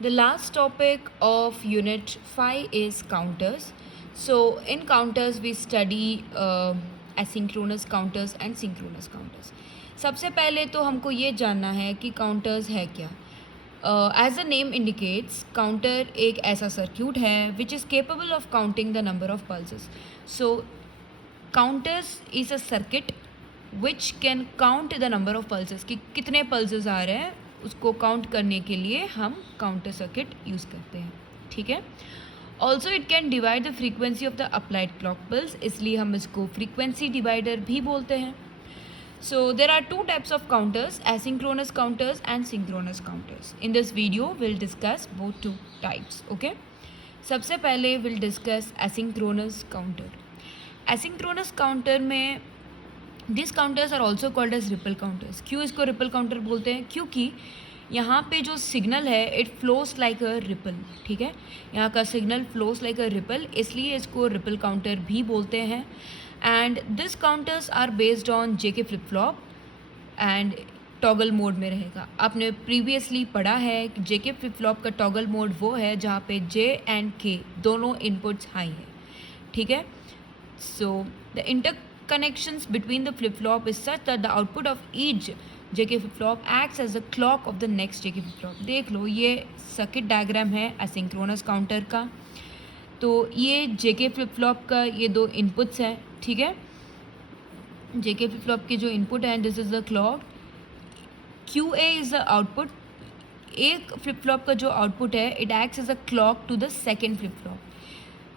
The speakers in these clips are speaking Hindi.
The last topic of Unit 5 is counters. So, in counters, we study asynchronous counters and synchronous counters. सबसे पहले तो हमको ये जानना है कि काउंटर्स है क्या. As the name indicates, counter एक ऐसा सर्क्यूट है which is capable of counting the number of pulses. So, counters is a circuit which can count the number of pulses कि कितने pulses आ रहे हैं उसको काउंट करने के लिए हम काउंटर सर्किट यूज़ करते हैं. ठीक है. Also it can divide the frequency of the applied clock pulse, इसलिए हम इसको फ्रीक्वेंसी डिवाइडर भी बोलते हैं. So there are two types of counters, asynchronous counters and synchronous counters. In this video will discuss both two types. Okay. सबसे पहले will discuss asynchronous counter. Asynchronous counter में this counters are also called as ripple counters. क्यों इसको रिपल काउंटर बोलते हैं? क्योंकि यहाँ पे जो सिग्नल है it flows like a ripple. ठीक है, यहाँ का signal flows like a ripple, इसलिए इसको रिपल काउंटर भी बोलते हैं. And this counters are based on J K flip flop and toggle mode में रहेगा. आपने प्रीवियसली पढ़ा है कि जेके फ्लिप फ्लॉप का टॉगल मोड वो है जहाँ पे जे एंड के दोनों इनपुट्स हाई है. ठीक है. So the interconnections between the flip-flop is such that the output of each JK flip-flop acts as the clock of the next JK flip-flop. देख लो, ये सर्किट डायग्राम है एसिंक्रोनस काउंटर का. तो ये JK flip-flop का ये दो इनपुट्स हैं. ठीक है, JK flip-flop के जो इनपुट हैं, this is the clock. QA is the output. एक फ्लिप फ्लॉप का जो आउटपुट है it acts as a clock to the second flip flop.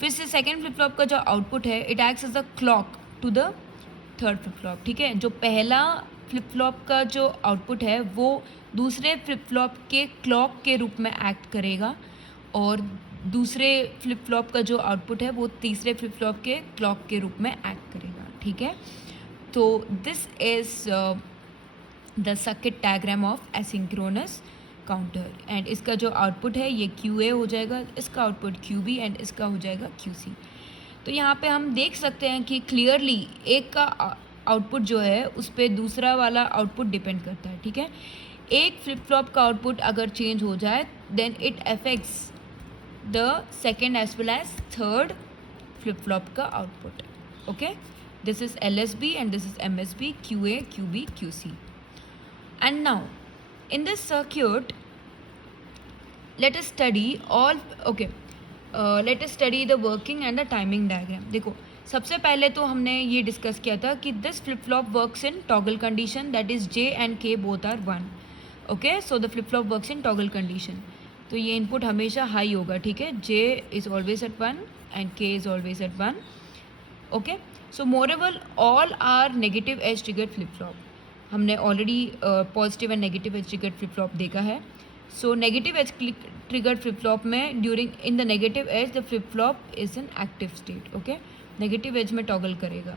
फिर से सेकेंड फ्लिप फ्लॉप का जो आउटपुट है it acts as a clock to the third flip flop. ठीक है, जो पहला फ्लिप फ्लॉप का जो आउटपुट है वो दूसरे फ्लिप फ्लॉप के क्लॉक के रूप में एक्ट करेगा और दूसरे फ्लिप फ्लॉप का जो आउटपुट है वो तीसरे फ्लिप फ्लॉप के क्लॉक के रूप में एक्ट करेगा. ठीक है. तो this is the circuit diagram of asynchronous counter. And इसका जो आउटपुट है ये QA हो जाएगा, इसका आउटपुट QB एंड इसका हो जाएगा QC. तो यहाँ पे हम देख सकते हैं कि क्लियरली एक का आउटपुट जो है उस पर दूसरा वाला आउटपुट डिपेंड करता है. ठीक है, एक फ्लिप फ्लॉप का आउटपुट अगर चेंज हो जाए then it affects the second as well as third flip flop का output. Okay, this is LSB and this is MSB, QA, QB, QC. And now in this circuit let us study all let us study the working and the timing diagram. देखो, सबसे पहले तो हमने ये डिस्कस किया था कि this flip flop works in toggle condition, that is J and K both are 1. Okay, so the flip flop works in toggle condition. तो ये इनपुट हमेशा हाई होगा. ठीक है, J is always at 1 and K is always at 1. Okay, so moreover all are negative edge triggered flip flop. हमने already positive and negative edge triggered flip flop देखा है. सो negative edge triggered flip flop में during in the negative edge the flip flop is in active state. Okay, negative edge में टॉगल करेगा.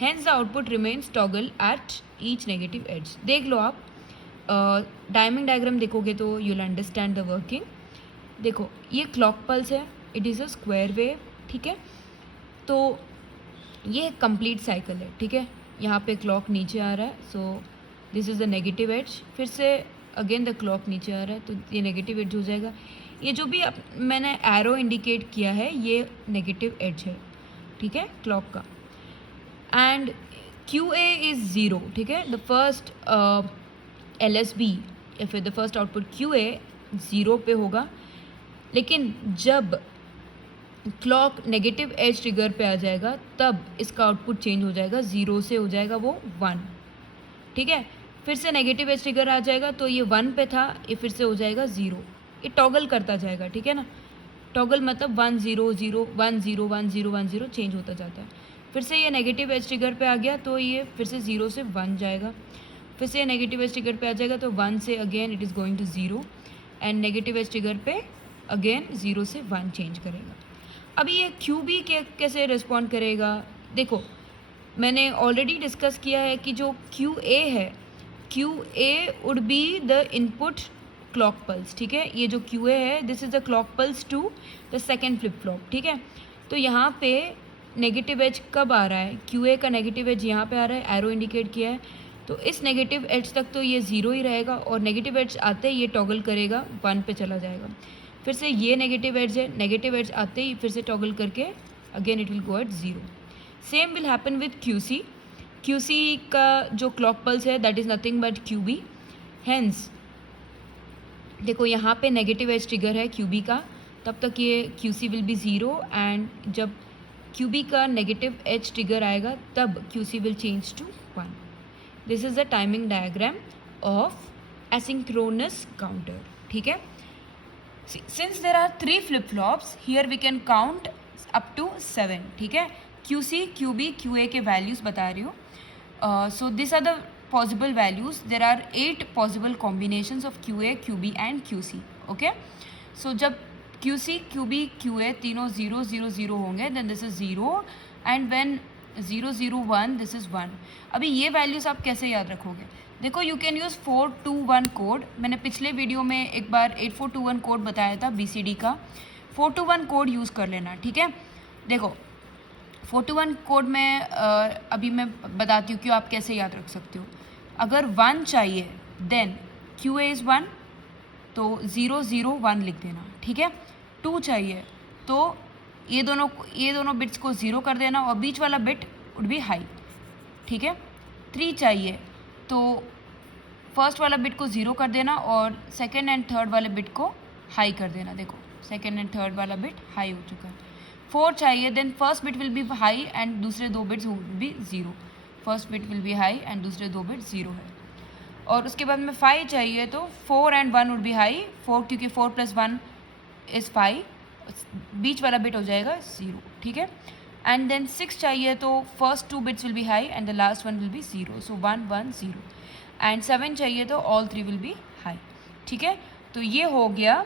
Hence the output remains toggle at each negative edge. देख लो आप टाइमिंग डायग्राम देखोगे तो you will understand the working. देखो, ये क्लॉक पल्स है, it is a square wave. ठीक है, तो ये कंप्लीट साइकिल है. ठीक है, यहाँ पे क्लॉक नीचे आ रहा है, so this is the negative edge. फिर से अगेन द क्लॉक नीचे आ रहा है तो ये नेगेटिव एज हो जाएगा. ये जो भी मैंने एरो इंडिकेट किया है ये नेगेटिव एज है. ठीक है, क्लॉक का. And QA is 0. ठीक है, द फर्स्ट LSB या फिर द फर्स्ट आउटपुट QA 0 पे होगा. लेकिन जब क्लॉक नेगेटिव एज ट्रिगर पे आ जाएगा तब इसका आउटपुट चेंज हो जाएगा, 0 से हो जाएगा वो 1. ठीक है, फिर से नेगेटिव एज ट्रिगर आ जाएगा तो ये 1 पे था, ये फिर से हो जाएगा 0. ये टॉगल करता जाएगा. ठीक है ना, टॉगल मतलब 1 0 0 1 0 1 0 1 0 चेंज होता जाता है. फिर से ये नेगेटिव एज ट्रिगर पे आ गया तो ये फिर से 0 से 1 जाएगा. फिर से नेगेटिव एज ट्रिगर पे आ जाएगा तो 1 से again it is going to 0 and negative edge trigger पे अगेन 0 से 1 चेंज करेगा. अभी ये QB कैसे रिस्पॉन्ड करेगा? देखो, मैंने ऑलरेडी डिस्कस किया है कि जो QA है, QA would be the input clock pulse. ठीक है, ये जो QA है this is the clock pulse to the second flip flop. ठीक है, तो यहाँ पे नेगेटिव एज कब आ रहा है? QA का नेगेटिव एज यहाँ पे आ रहा है, एरो इंडिकेट किया है. तो इस नेगेटिव एज तक तो ये 0 ही रहेगा और नेगेटिव एज आते ही ये टॉगल करेगा 1 पे चला जाएगा। फिर से ये नेगेटिव एज है, नेगेटिव एज आते ही फिर से टॉगल करके again it will go at 0। Same will happen with QC। QC का जो क्लॉक पल्स है that is nothing but QB। Hence देखो यहाँ पे नेगेटिव एज ट्रिगर है QB का, तब तक ये QC विल बी 0 एंड जब QB का नेगेटिव एज ट्रिगर आएगा तब QC will change to 1। This is the timing diagram of asynchronous counter. ठीक है, since there are 3 flip flops here we can count up to 7। ठीक है, QC, QB, QA के वैल्यूज़ बता रही हूँ। So this are the possible values. There are 8 possible combinations of QA, QB and QC. Okay, so जब QC, QB, QA तीनों 0 0 0 होंगे then this is 0 and when 0 0 1 this is 1। अभी ये वैल्यूज़ आप कैसे याद रखोगे? देखो यू कैन यूज़ 421 कोड। मैंने पिछले वीडियो में एक बार 8421 कोड बताया था BCD का। 421 कोड यूज़ कर लेना। ठीक है, देखो 421 कोड में अभी मैं बताती हूँ कि आप कैसे याद रख सकते हो। अगर 1 चाहिए देन QA इज़ 1 तो 0 0 1 लिख देना। ठीक है, 2 चाहिए तो ये दोनों बिट्स को 0 कर देना और बीच वाला बिट वुड बी हाई। ठीक है, 3 चाहिए तो फर्स्ट वाला बिट को 0 कर देना और सेकेंड एंड थर्ड वाले बिट को हाई कर देना। देखो सेकेंड एंड थर्ड वाला बिट हाई हो चुका है। 4 चाहिए then first bit will be high and दूसरे 2 bits will be 0। First bit will be high and दूसरे 2 बिट 0 है। और उसके बाद में 5 चाहिए तो 4 एंड 1 वुड बी हाई। 4 क्योंकि 4 + 1 इज़ 5, बीच वाला बिट हो जाएगा 0। ठीक है, एंड देन 6 चाहिए तो first 2 bits will be high and the last 1 will be 0। So 1 1 0 and 7 चाहिए तो ऑल 3 विल बी हाई। ठीक है, तो ये हो गया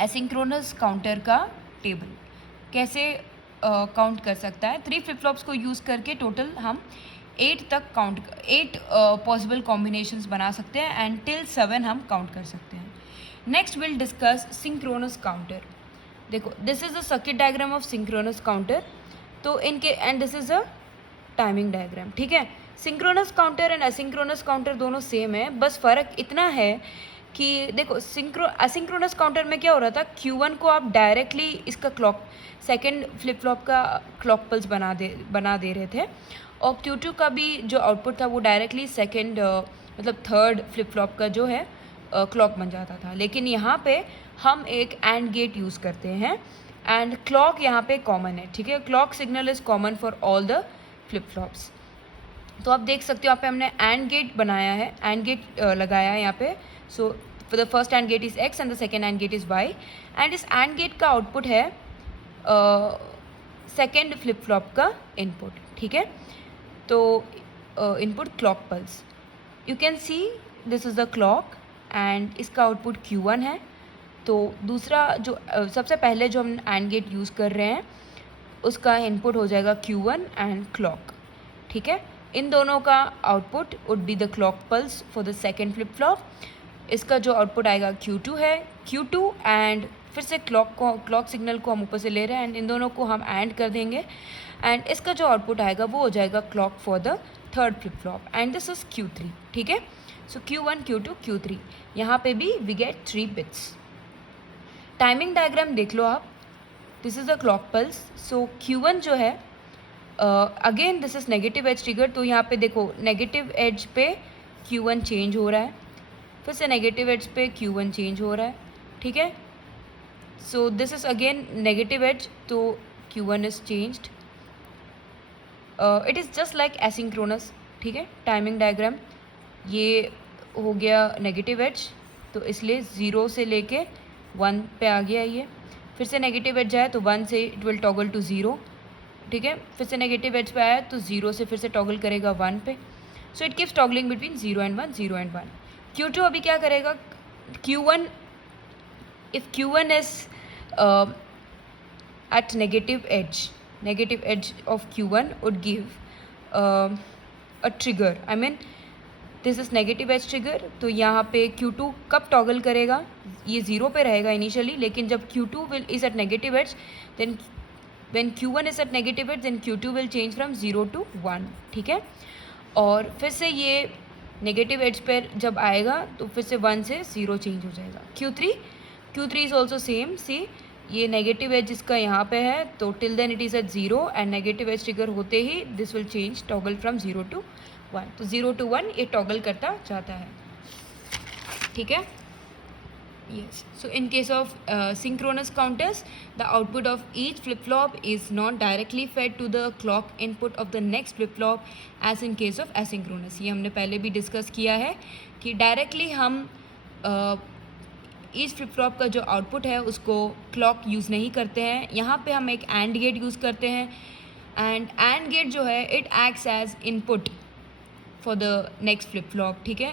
एसिंक्रोनस काउंटर का टेबल। कैसे काउंट कर सकता है? 3 फ्लिप फ्लॉप्स को यूज़ करके टोटल हम 8 पॉसिबल कॉम्बिनेशंस बना सकते हैं एंड टिल 7 हम काउंट कर सकते हैं। Next will discuss synchronous counter. देखो this is the circuit diagram of synchronous counter. तो इनके and this is a timing diagram. ठीक है, synchronous counter and asynchronous counter दोनों सेम है, बस फ़र्क इतना है कि देखो एसिंक्रोनस काउंटर में क्या हो रहा था, Q1 को आप डायरेक्टली इसका क्लॉक सेकेंड फ्लिप फ्लॉप का क्लॉक पल्स बना दे रहे थे और Q2 का भी जो आउटपुट था वो डायरेक्टली सेकेंड मतलब थर्ड फ्लिप फ्लॉप का जो है क्लॉक बन जाता था। लेकिन यहाँ पे हम एक एंड गेट यूज़ करते हैं एंड क्लॉक यहाँ पे कॉमन है। ठीक है, clock signal is common for all the flip flops. तो आप देख सकते हो यहाँ पे हमने एंड गेट बनाया है, एंड गेट लगाया है यहाँ पे। So the first and gate is X and the second and gate is Y and इस एंड गेट का आउटपुट है सेकेंड फ्लिप फ्लॉप का इनपुट। ठीक है, तो input clock pulse you can see this is the clock and इसका आउटपुट Q1 है। तो दूसरा जो सबसे पहले जो हम एंड गेट यूज़ कर रहे हैं उसका इनपुट हो जाएगा Q1 एंड क्लॉक। ठीक है, इन दोनों का output would be the clock pulse for the second flip flop. इसका जो आउटपुट आएगा Q2 है, Q2 एंड फिर से क्लॉक सिग्नल को हम ऊपर से ले रहे हैं एंड इन दोनों को हम एंड कर देंगे एंड इसका जो आउटपुट आएगा वो हो जाएगा clock for the third flip flop and this is Q3। ठीक है, सो Q1 Q2 Q3 यहाँ पे भी we get 3 bits. Timing diagram देख लो आप, this is a clock pulse. So Q1 जो है again this is negative edge trigger. तो यहाँ पे देखो नेगेटिव एज पे Q1 चेंज हो रहा है, फिर से नेगेटिव एज पे Q1 चेंज हो रहा है। ठीक है, so this is again negative edge तो Q1 is changed. It is just like asynchronous. ठीक है, टाइमिंग डायग्राम ये हो गया नेगेटिव एज तो इसलिए 0 से लेके 1 पे आ गया ये। फिर से नेगेटिव एज आया तो 1 से इट विल टॉगल टू 0। ठीक है, फिर से नेगेटिव एज पे आया तो 0 से फिर से टॉगल करेगा 1 पे। So it keeps toggling between 0 and 1 0 and 1। Q2 अभी क्या करेगा, Q1 if Q1 is at negative edge of Q1 would give a trigger, I mean this is negative edge trigger। तो यहाँ पे Q2 कब टॉगल करेगा, ये 0 पे रहेगा इनिशियली, लेकिन जब Q2 is at negative edge then when Q1 is at negative edge then Q2 will change from 0 to 1। ठीक है, और फिर से ये नेगेटिव एज पर जब आएगा तो फिर से 1 से 0 चेंज हो जाएगा। Q3 is also same. सी ये नेगेटिव एज इसका यहाँ पे है तो till then it is at 0 and negative edge trigger होते ही this will change toggle from 0 to 1। तो 0 to 1 ये टॉगल करता जाता है, ठीक है। Yes. So in case of synchronous counters, the output of each flip-flop is not directly fed to the clock input of the next flip-flop as in case of asynchronous। ये हमने पहले भी डिस्कस किया है कि डायरेक्टली हम ईच फ्लिप फ्लॉप का जो आउटपुट है उसको क्लॉक यूज़ नहीं करते हैं। यहाँ पे हम एक एंड गेट यूज़ करते हैं एंड एंड गेट जो है it acts as input for the next flip flop, ठीक है।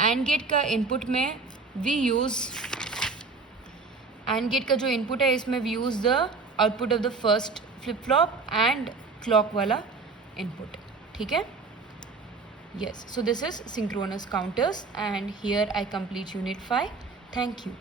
एंड गेट का इनपुट में वी यूज़ एंड गेट का जो इनपुट है इसमें we use the output of the first flip flop and clock वाला इनपुट, ठीक है। Yes, so this is synchronous counters and here I complete unit 5. Thank you.